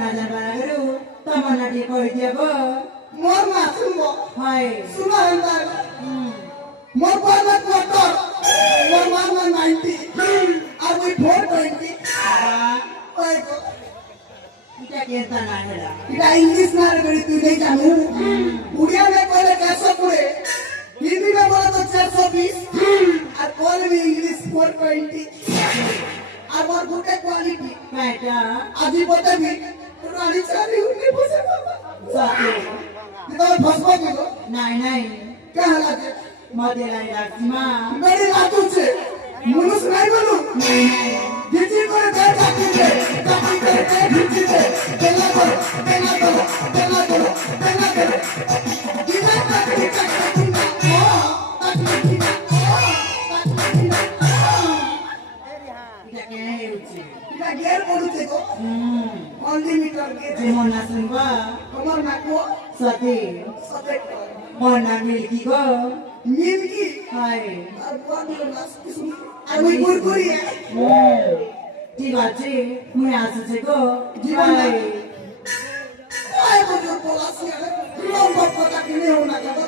জানবার আগেও তমন্নাটি কই দিব মোর মা শুনবো হয় শুনো হেন্দার মোর বাবা কোটর মোর মা 90 আর ওই 420 ওই গো এটা কেতা না হেলা এটা ইংলিশ না রে তুই नहीं जानू उड़िया में पहले 400 पूरे हिंदी में बोला तो 420 और कॉल में इंग्लिश 420 और मोर गुटे क्वालिटी কাইটা আজি बताबी रानी चारी उन्हें बसे बाबा সাথে तो फसबो के गो নাই নাই क्या हालत है মদে লাই রাখছিমা मेरी रातू से मुनुस नहीं बोलू নাই নাই जिजी করে দেখ কাটি দে भिजी दे तेला करो तेला करो तेला करो तेला करो दिना काटी काटी ना ओ काटी ना काटी ना এটা কে হচ্ছে এটা গের পড়ুছে গো অনলিমিটেড গে যেমন না শুনবা তোমার নাকো সাথে সবে মন না মিলকি গো মিলকি হয় আর বানিও নাস কিছু আর ওই গুড়গুড়ি ঠিক আছে মুই আসছে গো জীবন হয় আয় বলো পলাসি লম্বা কথা কিনে হোনা কথা